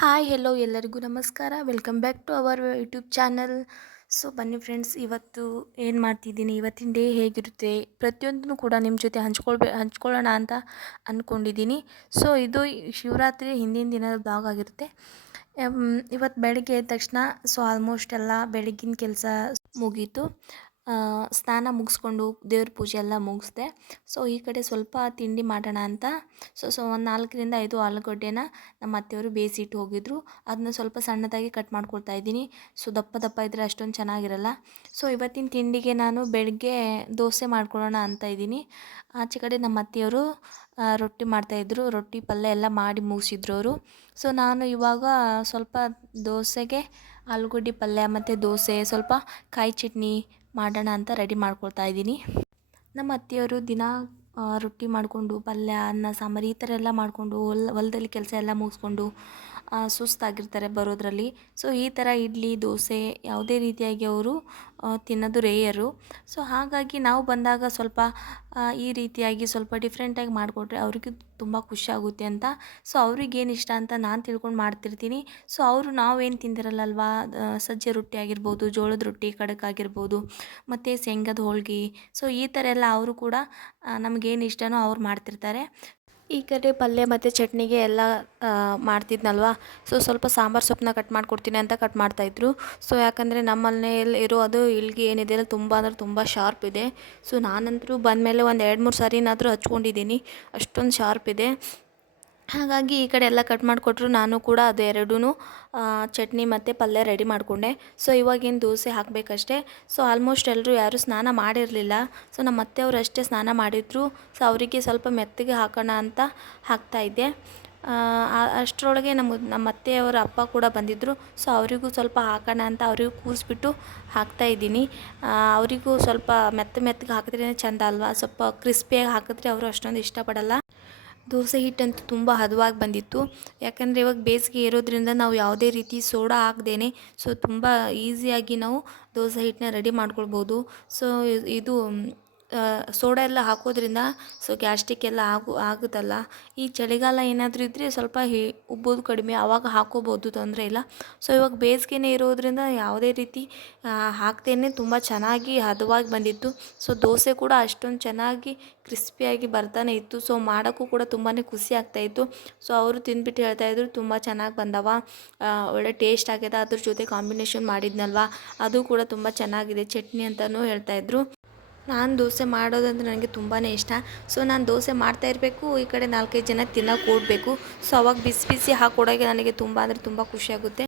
Hi hello ಎಲ್ಲರಿಗೂ ನಮಸ್ಕಾರ. Welcome back to our YouTube channel so ಬನ್ನಿ ಫ್ರೆಂಡ್ಸ್ ಇವತ್ತು ಏನು ಮಾಡ್ತಿದ್ದೀನಿ? ಇವತ್ತಿನ ಡೇ ಹೇಗಿರುತ್ತೆ? ಪ್ರತಿಯೊಂದನ್ನು ಕೂಡ ನಿಮ್ಮ ಜೊತೆ ಹಂಚ್ಕೊಳ್ಬೇ, ಹಂಚ್ಕೊಳ್ಳೋಣ ಅಂತ ಅಂದ್ಕೊಂಡಿದ್ದೀನಿ ಸೊ ಇದು ಶಿವರಾತ್ರಿ ಹಿಂದಿನ ದಿನದ ಬ್ಲಾಗ್ ಆಗಿರುತ್ತೆ. ಇವತ್ತು ಬೆಳಗ್ಗೆ ಎದ್ದ ತಕ್ಷಣ ಸೊ ಆಲ್ಮೋಸ್ಟ್ ಎಲ್ಲ ಬೆಳಗಿನ ಕೆಲಸ ಮುಗೀತು. ಸ್ನಾನ ಮುಗಿಸ್ಕೊಂಡು ದೇವ್ರ ಪೂಜೆ ಎಲ್ಲ ಮುಗಿಸ್ದೆ. ಸೊ ಈ ಕಡೆ ಸ್ವಲ್ಪ ತಿಂಡಿ ಮಾಡೋಣ ಅಂತ. ಸೊ ಸೊ ಒಂದು ನಾಲ್ಕರಿಂದ ಐದು ಆಲೂಗಡ್ಡೆನ ನಮ್ಮ ಅತ್ತೆಯವರು ಬೇಯಿಸಿಟ್ಟು ಹೋಗಿದ್ರು. ಅದನ್ನ ಸ್ವಲ್ಪ ಸಣ್ಣದಾಗಿ ಕಟ್ ಮಾಡ್ಕೊಳ್ತಾ ಇದ್ದೀನಿ. ಸೊ ದಪ್ಪ ದಪ್ಪ ಇದ್ದರೆ ಅಷ್ಟೊಂದು ಚೆನ್ನಾಗಿರಲ್ಲ. ಸೊ ಇವತ್ತಿನ ತಿಂಡಿಗೆ ನಾನು ಬೆಳಗ್ಗೆ ದೋಸೆ ಮಾಡ್ಕೊಳ್ಳೋಣ ಅಂತ ಇದ್ದೀನಿ. ಆಚೆ ಕಡೆ ನಮ್ಮ ಅತ್ತೆಯವರು ರೊಟ್ಟಿ ಮಾಡ್ತಾಯಿದ್ರು ರೊಟ್ಟಿ ಪಲ್ಯ ಎಲ್ಲ ಮಾಡಿ ಮುಗಿಸಿದ್ರು ಅವರು. ಸೊ ನಾನು ಇವಾಗ ಸ್ವಲ್ಪ ದೋಸೆಗೆ ಆಲೂಗಡ್ಡೆ ಪಲ್ಯ ಮತ್ತು ದೋಸೆ, ಸ್ವಲ್ಪ ಕಾಯಿ ಚಟ್ನಿ ಮಾಡೋಣ ಅಂತ ರೆಡಿ ಮಾಡ್ಕೊಳ್ತಾ ಇದ್ದೀನಿ. ನಮ್ಮ ಅತ್ತೆಯವರು ದಿನ ರೊಟ್ಟಿ ಮಾಡಿಕೊಂಡು, ಪಲ್ಯ, ಅನ್ನ, ಸಾಂಬಾರು ಈ ಥರ ಎಲ್ಲ ಮಾಡಿಕೊಂಡು, ಹೊಲ, ಹೊಲದಲ್ಲಿ ಕೆಲಸ ಎಲ್ಲ ಮುಗಿಸ್ಕೊಂಡು ಸುಸ್ತಾಗಿರ್ತಾರೆ ಬರೋದ್ರಲ್ಲಿ. ಸೊ ಈ ಥರ ಇಡ್ಲಿ, ದೋಸೆ ಯಾವುದೇ ರೀತಿಯಾಗಿ ಅವರು ತಿನ್ನೋದು ರೇಯರು. ಸೊ ಹಾಗಾಗಿ ನಾವು ಬಂದಾಗ ಸ್ವಲ್ಪ ಈ ರೀತಿಯಾಗಿ ಸ್ವಲ್ಪ ಡಿಫ್ರೆಂಟಾಗಿ ಮಾಡಿಕೊಟ್ರೆ ಅವ್ರಿಗೆ ತುಂಬ ಖುಷಿಯಾಗುತ್ತೆ ಅಂತ. ಸೊ ಅವ್ರಿಗೇನು ಇಷ್ಟ ಅಂತ ನಾನು ತಿಳ್ಕೊಂಡು ಮಾಡ್ತಿರ್ತೀನಿ. ಸೊ ಅವರು ನಾವೇನು ತಿಂದಿರಲ್ಲಲ್ವಾ? ಸಜ್ಜೆ ರೊಟ್ಟಿ ಆಗಿರ್ಬೋದು, ಜೋಳದ ರೊಟ್ಟಿ ಖಡಕ್ ಆಗಿರ್ಬೋದು, ಮತ್ತು ಶೇಂಗದ ಹೋಳ್ಗೆ. ಸೊ ಈ ಥರ ಎಲ್ಲ ಅವರು ಕೂಡ ನಮಗೇನು ಇಷ್ಟನೋ ಅವ್ರು ಮಾಡ್ತಿರ್ತಾರೆ. ಈ ಕಡೆ ಪಲ್ಯ ಮತ್ತು ಚಟ್ನಿಗೆ ಎಲ್ಲ ಮಾಡ್ತಿದ್ನಲ್ವಾ? ಸೊ ಸ್ವಲ್ಪ ಸಾಂಬಾರು ಸೊಪ್ಪನ್ನ ಕಟ್ ಮಾಡಿಕೊಡ್ತೀನಿ ಅಂತ ಕಟ್ ಮಾಡ್ತಾಯಿದ್ರು ಸೊ ಯಾಕಂದರೆ ನಮ್ಮ ಮನೆಯಲ್ಲಿ ಇರೋ ಅದು ಇಳ್ಗೆ ಏನಿದೆ ಅಲ್ಲ ತುಂಬ ಅಂದರೆ ತುಂಬ ಶಾರ್ಪ್ ಇದೆ. ಸೊ ನಾನಂತರೂ ಬಂದಮೇಲೆ ಒಂದು ಎರಡು ಮೂರು ಸಾರಿನಾದರೂ ಹಚ್ಕೊಂಡಿದ್ದೀನಿ. ಅಷ್ಟೊಂದು ಶಾರ್ಪ್ ಇದೆ. ಹಾಗಾಗಿ ಈ ಕಡೆ ಎಲ್ಲ ಕಟ್ ಮಾಡಿಕೊಟ್ರು ನಾನು ಕೂಡ ಅದು ಚಟ್ನಿ ಮತ್ತು ಪಲ್ಯ ರೆಡಿ ಮಾಡಿಕೊಂಡೆ. ಸೊ ಇವಾಗೇನು ದೋಸೆ ಹಾಕಬೇಕಷ್ಟೆ. ಸೊ ಆಲ್ಮೋಸ್ಟ್ ಎಲ್ಲರೂ ಯಾರೂ ಸ್ನಾನ ಮಾಡಿರಲಿಲ್ಲ. ಸೊ ನಮ್ಮ ಅತ್ತೆಯವರು ಅಷ್ಟೇ ಸ್ನಾನ ಮಾಡಿದ್ರು. ಸೊ ಅವರಿಗೆ ಸ್ವಲ್ಪ ಮೆತ್ತಗೆ ಹಾಕೋಣ ಅಂತ ಹಾಕ್ತಾಯಿದ್ದೆ ಅಷ್ಟರೊಳಗೆ ನಮ್ಮ ನಮ್ಮ ಅತ್ತೆಯವರ ಅಪ್ಪ ಕೂಡ ಬಂದಿದ್ದರು ಸೊ ಅವರಿಗೂ ಸ್ವಲ್ಪ ಹಾಕೋಣ ಅಂತ ಅವರಿಗೂ ಕೂರಿಸ್ಬಿಟ್ಟು ಹಾಕ್ತಾಯಿದ್ದೀನಿ ಅವರಿಗೂ ಸ್ವಲ್ಪ ಮೆತ್ತ ಮೆತ್ತಗೆ ಹಾಕಿದ್ರೆ ಚೆಂದ ಅಲ್ವಾ? ಸ್ವಲ್ಪ ಕ್ರಿಸ್ಪಿಯಾಗಿ ಹಾಕಿದ್ರೆ ಅವರು ಅಷ್ಟೊಂದು ಇಷ್ಟಪಡಲ್ಲ. ದೋಸೆ ಹಿಟ್ಟಂತೂ ತುಂಬ ಹದವಾಗಿ ಬಂದಿತ್ತು. ಯಾಕಂದರೆ ಇವಾಗ ಬೇಸಿಗೆ ಇರೋದ್ರಿಂದ ನಾವು ಯಾವುದೇ ರೀತಿ ಸೋಡಾ ಹಾಕ್ದೇನೆ ಸೊ ತುಂಬ ಈಸಿಯಾಗಿ ನಾವು ದೋಸೆ ಹಿಟ್ಟನ್ನ ರೆಡಿ ಮಾಡ್ಕೊಳ್ಬೋದು. ಸೊ ಇದು ಸೋಡಾ ಎಲ್ಲ ಹಾಕೋದ್ರಿಂದ ಸೊ ಗ್ಯಾಸ್ಟಿಕ್ ಎಲ್ಲ ಆಗು, ಆಗುತ್ತಲ್ಲ? ಈ ಚಳಿಗಾಲ ಏನಾದರೂ ಇದ್ದರೆ ಸ್ವಲ್ಪ ಹಿ, ಉಬ್ಬೋದು ಕಡಿಮೆ ಆವಾಗ ಹಾಕೋಬೋದು, ತೊಂದರೆ ಇಲ್ಲ. ಸೊ ಇವಾಗ ಬೇಸಿಗೆನೇ ಇರೋದ್ರಿಂದ ಯಾವುದೇ ರೀತಿ ಹಾಕ್ತೇನೆ ತುಂಬ ಚೆನ್ನಾಗಿ ಹದವಾಗಿ ಬಂದಿತ್ತು. ಸೊ ದೋಸೆ ಕೂಡ ಅಷ್ಟೊಂದು ಚೆನ್ನಾಗಿ ಕ್ರಿಸ್ಪಿಯಾಗಿ ಬರ್ತಾನೆ ಇತ್ತು. ಸೊ ಮಾಡೋಕ್ಕೂ ಕೂಡ ತುಂಬಾ ಖುಷಿ ಆಗ್ತಾಯಿತ್ತು ಸೊ ಅವರು ತಿಂದ್ಬಿಟ್ಟು ಹೇಳ್ತಾಯಿದ್ರು ತುಂಬ ಚೆನ್ನಾಗಿ ಬಂದವ. ಒಳ್ಳೆ ಟೇಸ್ಟ್ ಆಗ್ಯದ. ಅದ್ರ ಜೊತೆ ಕಾಂಬಿನೇಷನ್ ಮಾಡಿದ್ನಲ್ವ? ಅದು ಕೂಡ ತುಂಬ ಚೆನ್ನಾಗಿದೆ. ಚಟ್ನಿ ಅಂತಲೂ ಹೇಳ್ತಾಯಿದ್ರು ನಾನು ದೋಸೆ ಮಾಡೋದಂದ್ರೆ ನನಗೆ ತುಂಬಾ ಇಷ್ಟ. ಸೊ ನಾನು ದೋಸೆ ಮಾಡ್ತಾ ಇರಬೇಕು, ಈ ಕಡೆ ನಾಲ್ಕೈದು ಜನ ತಿನ್ನೋಕೆ ಕೊಡಬೇಕು ಸೊ ಅವಾಗ ಬಿಸಿ ಬಿಸಿ ಹಾಕೊಡೋಕೆ ನನಗೆ ತುಂಬ ಅಂದರೆ ತುಂಬ ಖುಷಿಯಾಗುತ್ತೆ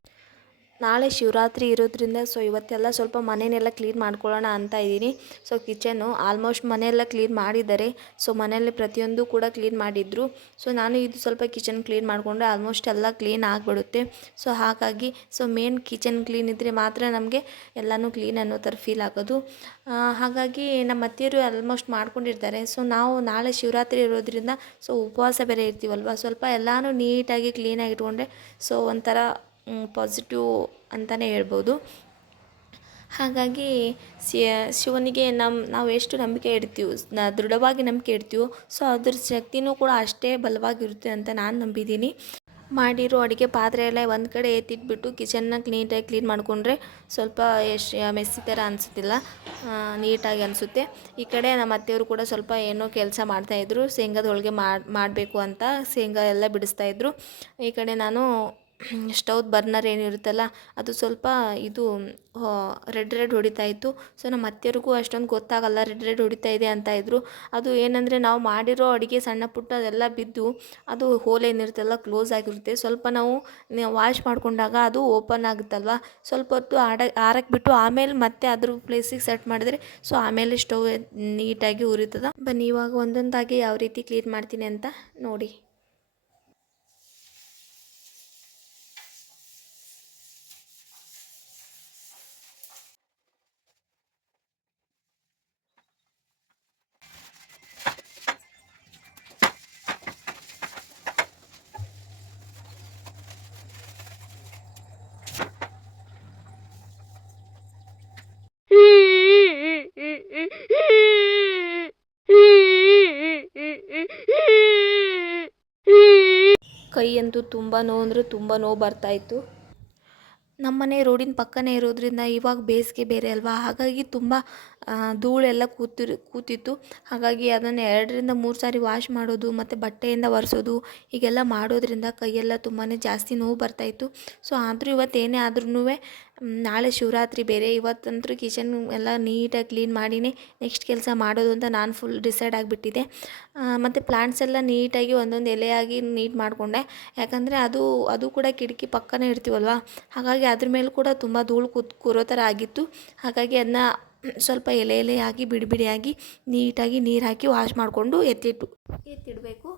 ನಾಳೆ ಶಿವರಾತ್ರಿ ಇರೋದ್ರಿಂದ ಸೊ ಇವತ್ತೆಲ್ಲ ಸ್ವಲ್ಪ ಮನೆಯನ್ನೆಲ್ಲ ಕ್ಲೀನ್ ಮಾಡ್ಕೊಳ್ಳೋಣ ಅಂತ ಇದ್ದೀನಿ. ಸೊ ಕಿಚನ್ನು ಆಲ್ಮೋಸ್ಟ್ ಮನೆಯೆಲ್ಲ ಕ್ಲೀನ್ ಮಾಡಿದ್ದಾರೆ. ಸೊ ಮನೆಯಲ್ಲಿ ಪ್ರತಿಯೊಂದು ಕೂಡ ಕ್ಲೀನ್ ಮಾಡಿದ್ರು. ಸೊ ನಾನು ಇದು ಸ್ವಲ್ಪ ಕಿಚನ್ ಕ್ಲೀನ್ ಮಾಡಿಕೊಂಡ್ರೆ ಆಲ್ಮೋಸ್ಟ್ ಎಲ್ಲ ಕ್ಲೀನ್ ಆಗಿಬಿಡುತ್ತೆ. ಸೊ ಹಾಗಾಗಿ ಸೊ ಮೇನ್ ಕಿಚನ್ ಕ್ಲೀನ್ ಇದ್ದರೆ ಮಾತ್ರ ನಮಗೆ ಎಲ್ಲನೂ ಕ್ಲೀನ್ ಅನ್ನೋ ಥರ ಫೀಲ್ ಆಗೋದು. ಹಾಗಾಗಿ ನಮ್ಮ ಅತ್ತೆಯರು ಆಲ್ಮೋಸ್ಟ್ ಮಾಡ್ಕೊಂಡಿರ್ತಾರೆ. ಸೊ ನಾವು ನಾಳೆ ಶಿವರಾತ್ರಿ ಇರೋದ್ರಿಂದ ಸೊ ಉಪವಾಸ ಬೇರೆ ಇರ್ತೀವಲ್ವ? ಸ್ವಲ್ಪ ಎಲ್ಲನೂ ನೀಟಾಗಿ ಕ್ಲೀನಾಗಿ ಇಟ್ಕೊಂಡ್ರೆ ಸೊ ಒಂಥರ ಪಾಸಿಟಿವ್ ಅಂತಲೇ ಹೇಳ್ಬೋದು. ಹಾಗಾಗಿ ಶಿವನಿಗೆ ನಮ್ಮ ನಾವು ಎಷ್ಟು ನಂಬಿಕೆ ಇಡ್ತೀವೋ, ನ, ದೃಢವಾಗಿ ನಂಬಿಕೆ ಇಡ್ತೀವೋ ಸೊ ಅದ್ರ ಶಕ್ತಿನೂ ಕೂಡ ಅಷ್ಟೇ ಬಲವಾಗಿರುತ್ತೆ ಅಂತ ನಾನು ನಂಬಿದ್ದೀನಿ. ಮಾಡಿರೋ ಅಡುಗೆ ಪಾತ್ರೆ ಎಲ್ಲ ಒಂದು ಕಡೆ ಎತ್ತಿಟ್ಬಿಟ್ಟು ಕಿಚನ್ನ ಕ್ಲೀನಾಗಿ ಕ್ಲೀನ್ ಮಾಡಿಕೊಂಡ್ರೆ ಸ್ವಲ್ಪ ಎಷ್ಟು ಮೆಸ್ಸಿ ಥರ ಅನಿಸುತ್ತಿಲ್ಲ. ನೀಟಾಗಿ ಅನಿಸುತ್ತೆ. ಈ ಕಡೆ ನಮ್ಮ ಅತ್ತೆಯವರು ಕೂಡ ಸ್ವಲ್ಪ ಏನೋ ಕೆಲಸ ಮಾಡ್ತಾಯಿದ್ರು ಶೇಂಗಾದ ಹೋಳಿಗೆ ಮಾಡಿ, ಮಾಡಬೇಕು ಅಂತ ಶೇಂಗಾ ಎಲ್ಲ ಬಿಡಿಸ್ತಾಯಿದ್ರು ಈ ಕಡೆ ನಾನು ಸ್ಟೌದ್ ಬರ್ನರ್ ಏನಿರುತ್ತಲ್ಲ ಅದು ಸ್ವಲ್ಪ ಇದು ರೆಡ್ ರೆಡ್ ಹೊಡಿತಾ ಇತ್ತು. ಸೊ ನಮ್ಮ ಅತ್ತೆಯವ್ರಿಗೂ ಅಷ್ಟೊಂದು ಗೊತ್ತಾಗಲ್ಲ, ರೆಡ್ ರೆಡ್ ಹೊಡಿತಾ ಇದೆ ಅಂತ ಇದ್ದರು ಅದು ಏನಂದರೆ ನಾವು ಮಾಡಿರೋ ಅಡುಗೆ ಸಣ್ಣ ಪುಟ್ಟ ಅದೆಲ್ಲ ಬಿದ್ದು, ಅದು ಹೋಲ್ ಏನಿರುತ್ತಲ್ಲ, ಕ್ಲೋಸ್ ಆಗಿರುತ್ತೆ. ಸ್ವಲ್ಪ ನಾವು ವಾಶ್ ಮಾಡಿಕೊಂಡಾಗ ಅದು ಓಪನ್ ಆಗುತ್ತಲ್ವ? ಸ್ವಲ್ಪ ಹೊತ್ತು ಆಡ ಆರಕ್ಕೆ ಬಿಟ್ಟು ಆಮೇಲೆ ಮತ್ತೆ ಅದ್ರ ಪ್ಲೇಸಿಗೆ ಸೆಟ್ ಮಾಡಿದ್ರೆ, ಸೊ ಆಮೇಲೆ ಸ್ಟವ್ ನೀಟಾಗಿ ಉರಿತದ. ಬನ್ನಿ, ಇವಾಗ ಒಂದೊಂದಾಗಿ ಯಾವ ರೀತಿ ಕ್ಲೀನ್ ಮಾಡ್ತೀನಿ ಅಂತ ನೋಡಿ. ಕೈ ಅಂತೂ ತುಂಬ ನೋವು ಅಂದರೆ ತುಂಬ ನೋವು ಬರ್ತಾಯಿತ್ತು ನಮ್ಮನೆ ರೋಡಿನ ಪಕ್ಕನೇ ಇರೋದ್ರಿಂದ ಇವಾಗ ಬೇಸಿಗೆ ಬೇರೆ ಅಲ್ವಾ? ಹಾಗಾಗಿ ತುಂಬ ಧೂಳೆಲ್ಲ ಕೂತಿರ್, ಕೂತಿತ್ತು. ಹಾಗಾಗಿ ಅದನ್ನು ಎರಡರಿಂದ ಮೂರು ಸಾರಿ ವಾಶ್ ಮಾಡೋದು, ಮತ್ತು ಬಟ್ಟೆಯಿಂದ ಒರೆಸೋದು, ಹೀಗೆಲ್ಲ ಮಾಡೋದ್ರಿಂದ ಕೈಯೆಲ್ಲ ತುಂಬಾ ಜಾಸ್ತಿ ನೋವು ಬರ್ತಾಯಿತ್ತು ಸೊ ಆದರೂ ಇವತ್ತು ಏನೇ ಆದ್ರೂ ನಾಳೆ ಶಿವರಾತ್ರಿ ಬೇರೆ. ಇವತ್ತಂತೂ ಕಿಚನ್ ಎಲ್ಲ ನೀಟಾಗಿ ಕ್ಲೀನ್ ಮಾಡಿನೇ ನೆಕ್ಸ್ಟ್ ಕೆಲಸ ಮಾಡೋದು ಅಂತ ನಾನು ಫುಲ್ ಡಿಸೈಡ್ ಆಗಿಬಿಟ್ಟಿದ್ದೆ ಮತ್ತು ಪ್ಲಾಂಟ್ಸ್ ಎಲ್ಲ ನೀಟಾಗಿ ಒಂದೊಂದು ಎಲೆಯಾಗಿ ನೀಟ್ ಮಾಡಿಕೊಂಡೆ. ಯಾಕಂದರೆ ಅದು ಅದು ಕೂಡ ಕಿಟಕಿ ಪಕ್ಕನೇ ಇರ್ತೀವಲ್ವ? ಹಾಗಾಗಿ ಅದ್ರ ಮೇಲೂ ಕೂಡ ತುಂಬ ಧೂಳು ಕೂತ್, ಕೂರೋ ಥರ ಆಗಿತ್ತು. ಹಾಗಾಗಿ ಅದನ್ನ ಸ್ವಲ್ಪ ಎಲೆ ಎಲೆಯಾಗಿ ಬಿಡಿ ಬಿಡಿಯಾಗಿ ನೀಟಾಗಿ ನೀರು ಹಾಕಿ ವಾಶ್ ಮಾಡಿಕೊಂಡು ಎತ್ತಿಟ್ಟು ಎತ್ತಿಡಬೇಕು.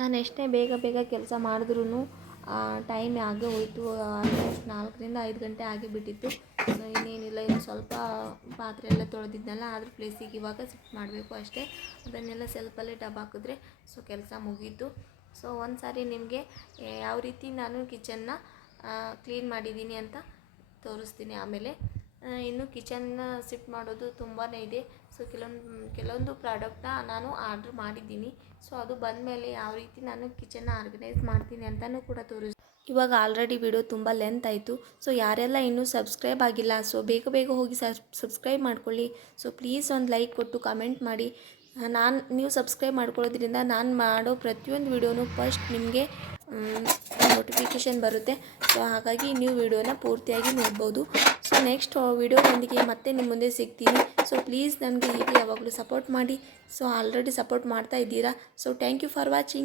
ನಾನು ಎಷ್ಟೇ ಬೇಗ ಬೇಗ ಕೆಲಸ ಮಾಡಿದ್ರೂ ಟೈಮ್ ಆಗೇ ಹೋಯಿತು. ಆಲ್ಮೋಸ್ಟ್ ನಾಲ್ಕರಿಂದ ಐದು ಗಂಟೆ ಆಗಿಬಿಟ್ಟಿತ್ತು. ಸೊ ಇನ್ನೇನಿಲ್ಲ, ಇನ್ನು ಸ್ವಲ್ಪ ಪಾತ್ರೆ ಎಲ್ಲ ತೊಳೆದಿದ್ನಲ್ಲ ಅದ್ರ ಪ್ಲೇಸಿಗೆ ಇವಾಗ ಶಿಫ್ಟ್ ಮಾಡಬೇಕು ಅಷ್ಟೇ. ಅದನ್ನೆಲ್ಲ ಸೆಲ್ಫಲ್ಲೇ ಡಬ್ ಹಾಕಿದ್ರೆ ಸೊ ಕೆಲಸ ಮುಗೀತು. ಸೊ ಒಂದು ಸಾರಿ ನಿಮಗೆ ಯಾವ ರೀತಿ ನಾನು ಕಿಚನ್ನ ಕ್ಲೀನ್ ಮಾಡಿದ್ದೀನಿ ಅಂತ ತೋರಿಸ್ತೀನಿ ಆಮೇಲೆ. ಇನ್ನು ಕಿಚನ್ನ ಶಿಫ್ಟ್ ಮಾಡೋದು ತುಂಬಾ ಇದೆ. ಸೊ ಕೆಲವೊಂದು ಕೆಲವೊಂದು ಪ್ರಾಡಕ್ಟ್ನ ನಾನು ಆರ್ಡ್ರ್ ಮಾಡಿದ್ದೀನಿ. ಸೊ ಅದು ಬಂದ ಮೇಲೆ ಯಾವ ರೀತಿ ನಾನು ಕಿಚನ್ನ ಆರ್ಗನೈಸ್ ಮಾಡ್ತೀನಿ ಅಂತಲೂ ಕೂಡ ತೋರಿಸ್ ಇವಾಗ ಆಲ್ರೆಡಿ ವಿಡಿಯೋ ತುಂಬ ಲೆಂತ್ ಆಯಿತು. ಸೊ ಯಾರೆಲ್ಲ ಇನ್ನೂ ಸಬ್ಸ್ಕ್ರೈಬ್ ಆಗಿಲ್ಲ ಸೊ ಬೇಗ ಬೇಗ ಹೋಗಿ ಸಬ್ಸ್ಕ್ರೈಬ್ ಮಾಡ್ಕೊಳ್ಳಿ. ಸೊ ಪ್ಲೀಸ್ ಒಂದು ಲೈಕ್ ಕೊಟ್ಟು ಕಮೆಂಟ್ ಮಾಡಿ. ನಾನು, ನೀವು ಸಬ್ಸ್ಕ್ರೈಬ್ ಮಾಡ್ಕೊಳ್ಳೋದ್ರಿಂದ ನಾನು ಮಾಡೋ ಪ್ರತಿಯೊಂದು ವಿಡಿಯೋನು ಫಸ್ಟ್ ನಿಮಗೆ ನೋಟಿಫಿಕೇಷನ್ ಬರುತ್ತೆ. ಸೊ ಹಾಗಾಗಿ ನೀವು ವಿಡಿಯೋನ ಪೂರ್ತಿಯಾಗಿ ನೋಡ್ಬೋದು. ಸೊ ನೆಕ್ಸ್ಟ್ ವಿಡಿಯೋದೊಂದಿಗೆ ಮತ್ತೆ ನಿಮ್ಮ ಮುಂದೆ ಸಿಗ್ತೀನಿ. ಸೊ ಪ್ಲೀಸ್ ನನಗೆ ಹೀಗೆ ಯಾವಾಗಲೂ ಸಪೋರ್ಟ್ ಮಾಡಿ. ಸೊ ಆಲ್ರೆಡಿ ಸಪೋರ್ಟ್ ಮಾಡ್ತಾ ಇದ್ದೀರಾ. So thank you for watching